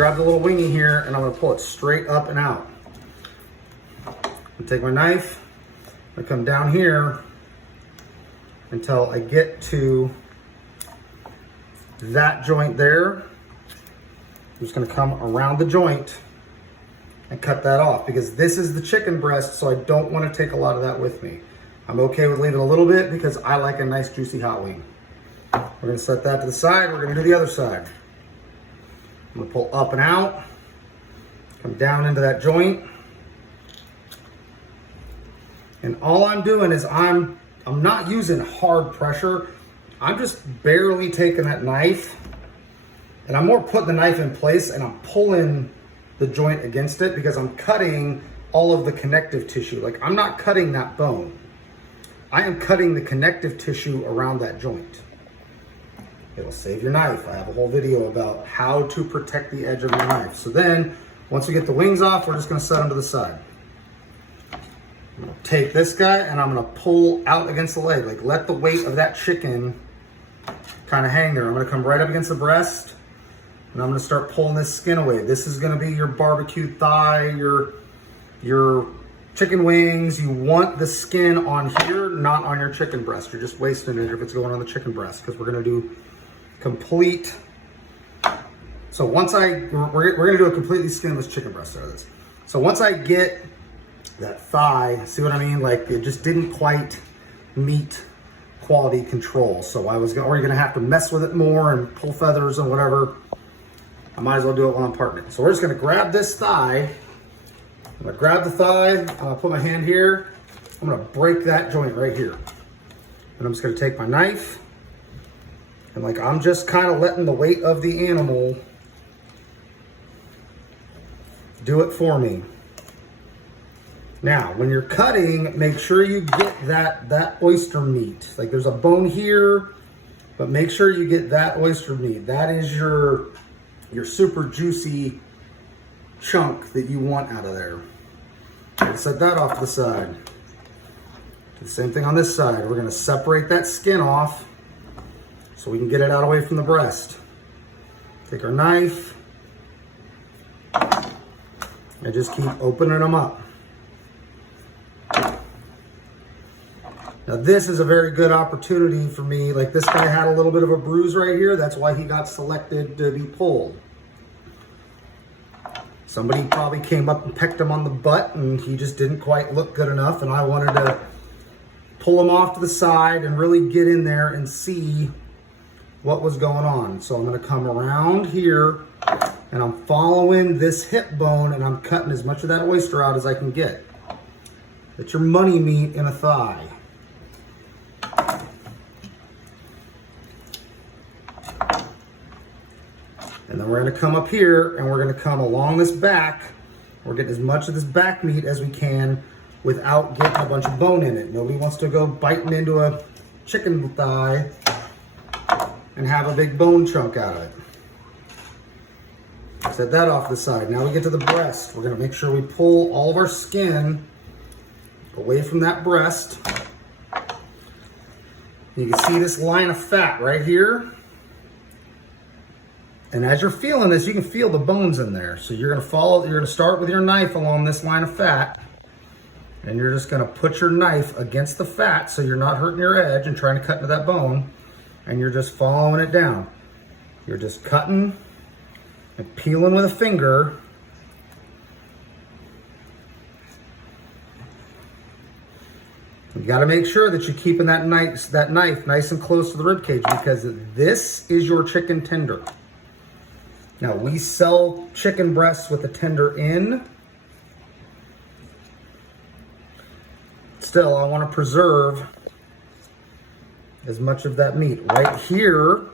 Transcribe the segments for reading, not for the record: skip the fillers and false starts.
grab the little wingy here and I'm gonna pull it straight up and out. I'm gonna take my knife, I'm gonna come down here until I get to that joint there. I'm just gonna come around the joint and cut that off because this is the chicken breast, so I don't wanna take a lot of that with me. I'm okay with leaving a little bit because I like a nice juicy hot wing. We're gonna set that to the side. We're gonna do the other side. I'm gonna pull up and out, come down into that joint. And all I'm doing is I'm not using hard pressure. I'm just barely taking that knife and I'm more putting the knife in place and I'm pulling the joint against it because I'm cutting all of the connective tissue. Like I'm not cutting that bone. I am cutting the connective tissue around that joint. It'll save your knife. I have a whole video about how to protect the edge of your knife. So then, once we get the wings off, we're just gonna set them to the side. I'm gonna take this guy and I'm gonna pull out against the leg. Like let the weight of that chicken kind of hang there. I'm gonna come right up against the breast and I'm gonna start pulling this skin away. This is gonna be your barbecue thigh, your chicken wings. You want the skin on here, not on your chicken breast. You're just wasting it if it's going on the chicken breast because we're gonna do complete. So once we're gonna do a completely skinless chicken breast out of this. So once I get that thigh, see what I mean? Like it just didn't quite meet quality control. So or you're gonna have to mess with it more and pull feathers and whatever. I might as well do it while I'm parting it. So we're just gonna grab this thigh. I'm gonna grab the thigh, I'm gonna put my hand here. I'm gonna break that joint right here. And I'm just gonna take my knife and like I'm just kind of letting the weight of the animal do it for me. Now, when you're cutting, make sure you get that oyster meat. Like there's a bone here, but make sure you get that oyster meat. That is your super juicy chunk that you want out of there. Set that off to the side. Do the same thing on this side. We're gonna separate that skin off so we can get it out away from the breast. Take our knife and just keep opening them up. Now this is a very good opportunity for me. Like this guy had a little bit of a bruise right here. That's why he got selected to be pulled. Somebody probably came up and pecked him on the butt and he just didn't quite look good enough. And I wanted to pull him off to the side and really get in there and see what was going on. So I'm gonna come around here and I'm following this hip bone and I'm cutting as much of that oyster out as I can get. It's your money meat in a thigh. And then we're gonna come up here and we're gonna come along this back. We're getting as much of this back meat as we can without getting a bunch of bone in it. Nobody wants to go biting into a chicken thigh and have a big bone chunk out of it. Set that off to the side. Now we get to the breast. We're gonna make sure we pull all of our skin away from that breast. You can see this line of fat right here. And as you're feeling this, you can feel the bones in there. So you're gonna start with your knife along this line of fat. And you're just gonna put your knife against the fat so you're not hurting your edge and trying to cut into that bone. And you're just following it down. You're just cutting and peeling with a finger. You gotta make sure that you're keeping that knife nice and close to the rib cage because this is your chicken tender. Now we sell chicken breasts with the tender in. Still, I want to preserve as much of that meat. Right here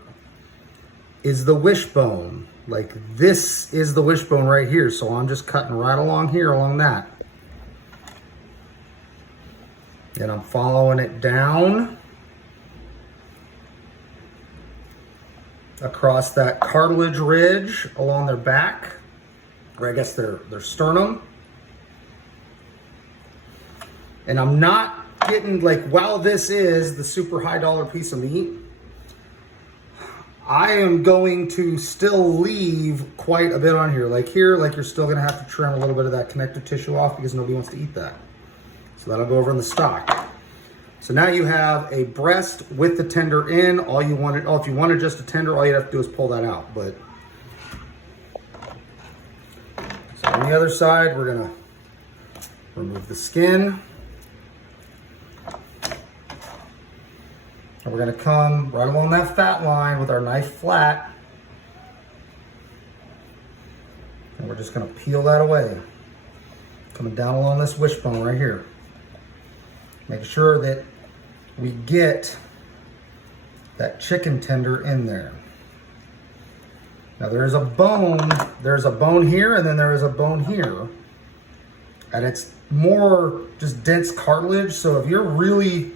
is the wishbone. Like this is the wishbone right here. So I'm just cutting right along here, along that. And I'm following it down across that cartilage ridge along their back, or I guess their sternum. And I'm not getting, like, while this is the super high dollar piece of meat, I am going to still leave quite a bit on here. Like here, like you're still gonna have to trim a little bit of that connective tissue off because nobody wants to eat that. So that'll go over in the stock. So now you have a breast with the tender in. If you wanted just a tender, all you have to do is pull that out. But so on the other side, we're gonna remove the skin. And we're gonna come right along that fat line with our knife flat. And we're just gonna peel that away. Coming down along this wishbone right here. Make sure that we get that chicken tender in there. Now there's a bone here and then there is a bone here. And it's more just dense cartilage. So if you're really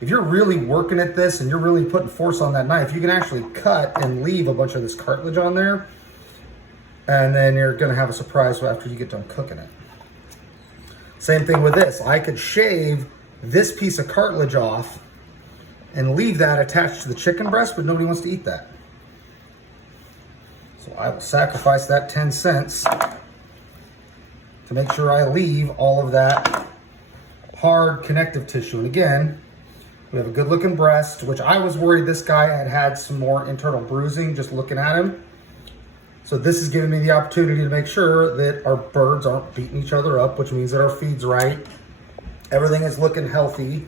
working at this and you're really putting force on that knife, you can actually cut and leave a bunch of this cartilage on there. And then you're gonna have a surprise after you get done cooking it. Same thing with this. I could shave this piece of cartilage off and leave that attached to the chicken breast, but nobody wants to eat that. So I will sacrifice that 10 cents to make sure I leave all of that hard connective tissue. And again, we have a good looking breast, which I was worried this guy had some more internal bruising just looking at him. So this is giving me the opportunity to make sure that our birds aren't beating each other up, which means that our feed's right. Everything is looking healthy.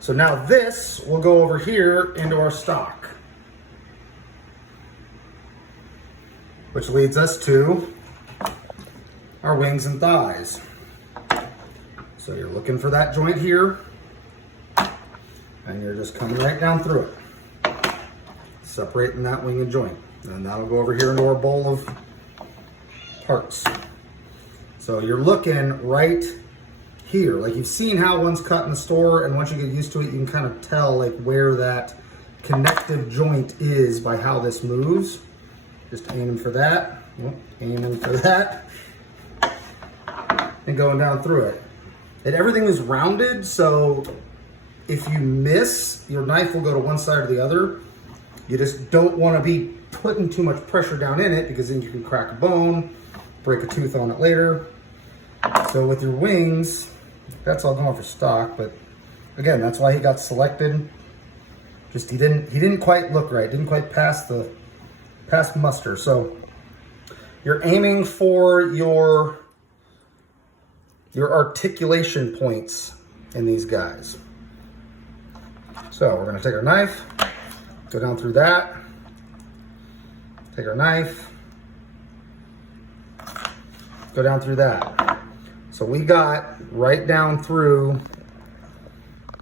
So now this will go over here into our stock, which leads us to our wings and thighs. So you're looking for that joint here, and you're just coming right down through it, separating that wing and joint. And that'll go over here into our bowl of parts. So you're looking right here. Like you've seen how one's cut in the store, and once you get used to it, you can kind of tell like where that connective joint is by how this moves. Just aiming for that, aiming for that, and going down through it. And everything is rounded, so if you miss, your knife will go to one side or the other. You just don't want to be putting too much pressure down in it, because then you can crack a bone, break a tooth on it later. So with your wings, that's all going for stock, but again, that's why he got selected. Just he didn't quite look right, didn't quite pass muster. So you're aiming for your articulation points in these guys. So we're gonna take our knife, go down through that, take our knife, go down through that. So we got right down through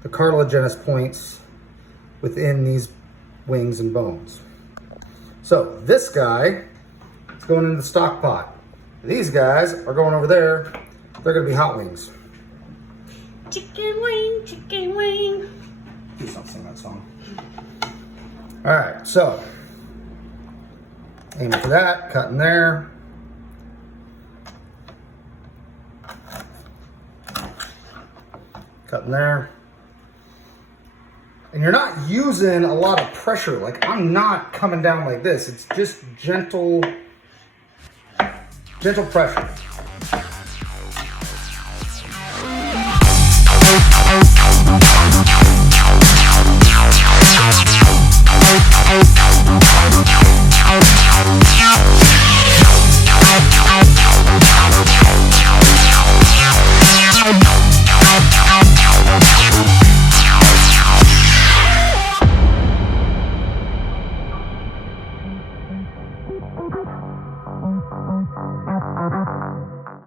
the cartilaginous points within these wings and bones. So this guy is going into the stock pot. These guys are going over there. They're gonna be hot wings. Chicken wing, chicken wing. Please don't sing that song. All right, so aiming for that, cutting there. Cutting there. And you're not using a lot of pressure. Like I'm not coming down like this. It's just gentle pressure.